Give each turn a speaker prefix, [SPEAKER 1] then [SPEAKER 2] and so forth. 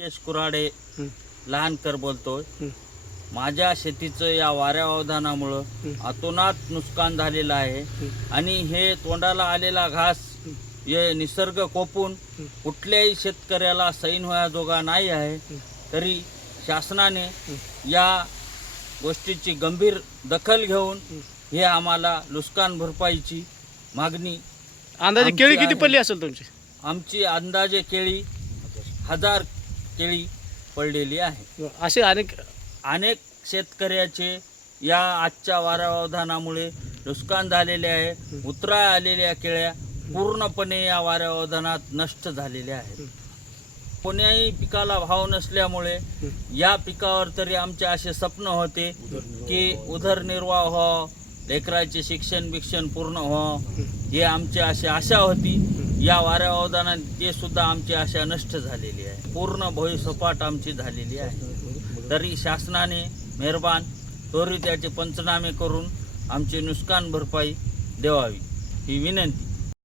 [SPEAKER 1] योगेश कुराडे. लहानकर बोलतोय. माझ्या शेतीचं या वाऱ्या अवधानामुळं. अतोनात नुकसान झालेलं आहे. आणि हे तोंडाला आलेला घास हे निसर्ग कोपून. कुठल्याही शेतकऱ्याला सैन होण्याजोगा नाही आहे. तरी शासनाने या गोष्टीची गंभीर दखल घेऊन
[SPEAKER 2] हं.
[SPEAKER 1] आम्हाला नुकसान भरपाईची मागणी
[SPEAKER 2] अंदाजे केळी किती. पडली असेल तुमची
[SPEAKER 1] आमची अंदाजे केळी हजार केळी पडलेली आहे.
[SPEAKER 2] असे अनेक
[SPEAKER 1] अनेक शेतकऱ्याचे या आजच्या वाऱ्यावधानामुळे नुकसान झालेले आहे. उतराय आलेल्या केळ्या पूर्णपणे या वाऱ्यावधानात नष्ट झालेल्या आहेत. कोण्याही पिकाला भाव नसल्यामुळे या पिकावर तरी आमचे असे स्वप्न होते की उदरनिर्वाह व्हावं लेकराचे शिक्षण बिक्षण पूर्ण व्हावं हे आमची अशी आशा होती. या वाऱ्यावधानात ते सुद्धा आमची आशा नष्ट झालेली आहे पूर्ण भुईसपाट आमची झालेली आहे. तरी शासनाने मेहरबान त्वरित याचे पंचनामे करून आमची नुकसान भरपाई देवावी. ही विनंती.